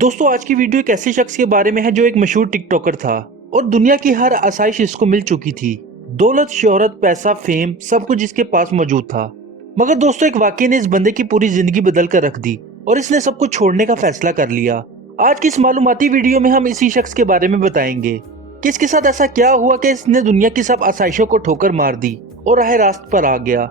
दोस्तों आज की वीडियो एक ऐसे शख्स के बारे में है जो एक मशहूर टिकटॉकर था और दुनिया की हर आसाइश इसको मिल चुकी थी। दौलत, शोहरत, पैसा, फेम, सब कुछ इसके पास मौजूद था। मगर दोस्तों एक वाकये ने इस बंदे की पूरी जिंदगी बदल कर रख दी और इसने सब कुछ छोड़ने का फैसला कर लिया। आज की इस मालूमाती वीडियो में हम इसी शख्स के बारे में बताएंगे कि इसके साथ ऐसा क्या हुआ कि इसने दुनिया की सब आसाइशों को ठोकर मार दी और राह रास्त पर आ गया।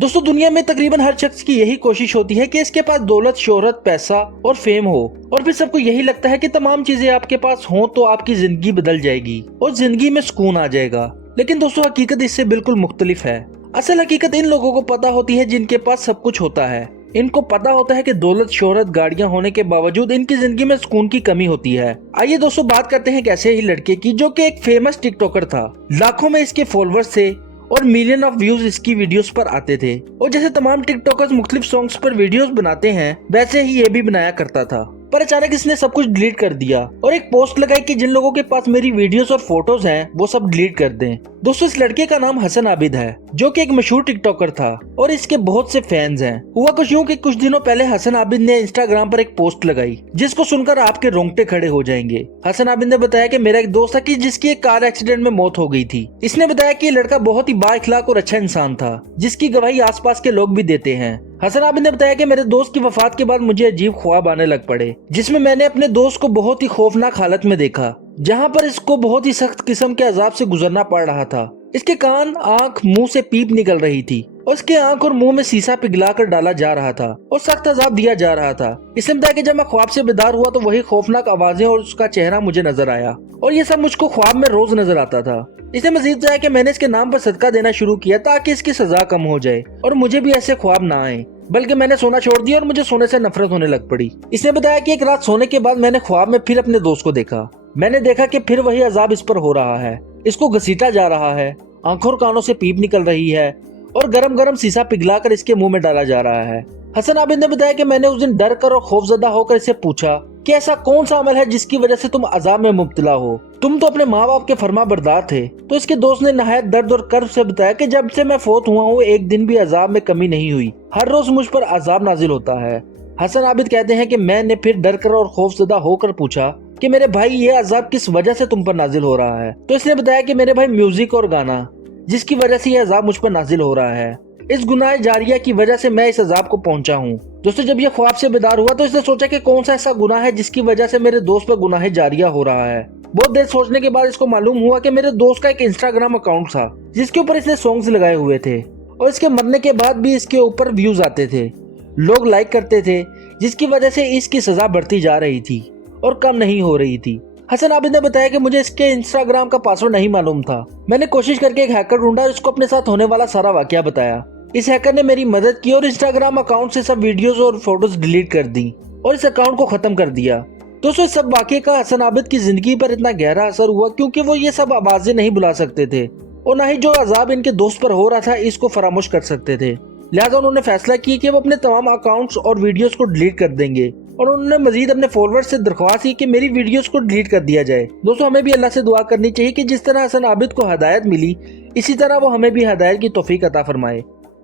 दोस्तों दुनिया में तकरीबन हर शख्स की यही कोशिश होती है कि इसके पास दौलत, शोहरत, पैसा और फेम हो और फिर सबको यही लगता है कि तमाम चीजें आपके पास हों तो आपकी जिंदगी बदल जाएगी और जिंदगी में सुकून आ जाएगा। लेकिन दोस्तों हकीकत इससे बिल्कुल मुख्तलिफ है। असल हकीकत इन लोगों को पता होती है जिनके पास सब कुछ होता है। इनको पता होता है कि दौलत, शोहरत, गाड़ियां होने के बावजूद इनकी जिंदगी में सुकून की कमी होती है। आइए दोस्तों बात करते हैं एक ऐसे ही लड़के की जो कि एक फेमस टिकटॉकर था। लाखों में इसके फॉलोअर्स थे और मिलियन ऑफ व्यूज इसकी वीडियोस पर आते थे। और जैसे तमाम टिकटॉकर्स मुख्तलिफ सॉन्ग्स पर वीडियोस बनाते हैं वैसे ही ये भी बनाया करता था। पर अचानक इसने सब कुछ डिलीट कर दिया और एक पोस्ट लगाई कि जिन लोगों के पास मेरी वीडियोस और फोटोज हैं वो सब डिलीट कर दें। दोस्तों इस लड़के का नाम हसन आबिद है जो कि एक मशहूर टिकटॉकर था और इसके बहुत से फैंस हैं। हुआ कुछ यूं कि कुछ दिनों पहले हसन आबिद ने इंस्टाग्राम पर एक पोस्ट लगाई जिसको सुनकर आपके रोंगटे खड़े हो जाएंगे। हसन आबिद ने बताया कि मेरा एक दोस्त था कि जिसकी एक कार एक्सीडेंट में मौत हो गई थी। इसने बताया कि ये लड़का बहुत ही बाइखलाक और अच्छा इंसान था जिसकी गवाही आसपास के लोग भी देते हैं। हसन आबिद ने बताया कि मेरे दोस्त की वफात के बाद मुझे अजीब ख्वाब आने लग पड़े जिसमें मैंने अपने दोस्त को बहुत ही खौफनाक हालत में देखा जहां पर इसको बहुत ही सख्त किस्म के अजाब से गुजरना पड़ रहा था। इसके कान, आंख, मुंह से पीप निकल रही थी और इसके आंख और मुंह में शीशा पिघला कर डाला जा रहा था और सख्त अजाब दिया जा रहा था। इसने बताया कि जब मैं ख्वाब से बेदार हुआ तो वही खौफनाक आवाजें और उसका चेहरा मुझे नजर आया और ये सब मुझको ख्वाब में रोज नजर आता था। इसने मजीद बताया कि मैंने इसके नाम पर सदका देना शुरू किया ताकि इसकी सजा कम हो जाए और मुझे भी ऐसे ख्वाब ना आए, बल्कि मैंने सोना छोड़ दिया और मुझे सोने से नफरत होने लग पड़ी। इसने बताया कि एक रात सोने के बाद मैंने ख्वाब में फिर अपने दोस्त को देखा। मैंने देखा कि फिर वही अजाब इस पर हो रहा है, इसको घसीटा जा रहा है, आंखों और कानों से पीप निकल रही है और गरम गरम शीशा पिघलाकर इसके मुंह में डाला जा रहा है। हसन आबिद ने बताया कि मैंने उस दिन डर कर और खौफजदा होकर इससे पूछा कि ऐसा कौन सा अमल है जिसकी वजह से तुम अजाब में मुब्तला हो, तुम तो अपने माँ बाप के फरमा बरदार थे। तो इसके दोस्त ने नहायत दर्द और कर्ब से बताया कि जब से मैं फोत हुआ हूँ एक दिन भी अजाब में कमी नहीं हुई, हर रोज मुझ पर अजाब नाजिल होता है। हसन आबिद कहते हैं कि मैंने फिर डर कर और खौफजदा होकर पूछा कि मेरे भाई ये अजाब किस वजह से तुम पर नाजिल हो रहा है। तो इसने बताया कि मेरे भाई म्यूजिक और गाना जिसकी वजह से ये अजाब मुझ पर नाजिल हो रहा है, इस गुनाह जारिया की वजह से मैं इस अजाब को पहुंचा हूँ। दोस्तों जब ये ख्वाब से बेदार हुआ तो इसने सोचा कि कौन सा ऐसा गुनाह है जिसकी वजह से मेरे दोस्त पर गुनाह जारिया हो रहा है। बहुत देर सोचने के बाद इसको मालूम हुआ कि मेरे दोस्त का एक इंस्टाग्राम अकाउंट था जिसके ऊपर इसने सॉन्ग्स लगाए हुए थे और इसके मरने के बाद भी इसके ऊपर व्यूज आते थे, लोग लाइक करते थे, जिसकी वजह से इसकी सजा बढ़ती जा रही थी और कम नहीं हो रही थी। हसन आबिद ने बताया कि मुझे इसके इंस्टाग्राम का पासवर्ड नहीं मालूम था। मैंने कोशिश करके एक हैकर ढूंढा और उसको अपने साथ होने वाला सारा वाकया बताया। इस हैकर ने मेरी मदद की और इंस्टाग्राम अकाउंट से सब वीडियोस और फोटोज डिलीट कर दी और इस अकाउंट को खत्म कर दिया। दोस्तों इस सब वाकये का हसन आबिद की जिंदगी पर इतना गहरा असर हुआ क्योंकि वो ये सब आवाजें नहीं बुला सकते थे और न ही जो अजाब इनके दोस्त पर हो रहा था इसको फरामोश कर सकते थे। लिहाजा उन्होंने फैसला किया कि वो अपने तमाम अकाउंट्स और वीडियोस को डिलीट कर देंगे और उन्होंने मजीद अपने फॉलोअर्स से दरख्वास्त की कि मेरी वीडियोस को डिलीट कर दिया जाए। दोस्तों हमें भी अल्लाह से दुआ करनी चाहिए कि जिस तरह हसन आबिद को हदायत मिली इसी तरह वो हमें भी हदायत की तौफीक अता फरमाए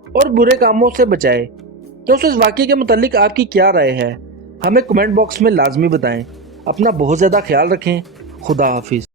और बुरे कामों से बचाए। दोस्तों इस वाकये के मुतालिक आपकी क्या राय है हमें कमेंट बॉक्स में लाजमी बताएं। अपना बहुत ज़्यादा ख्याल रखें। खुदा हाफिज।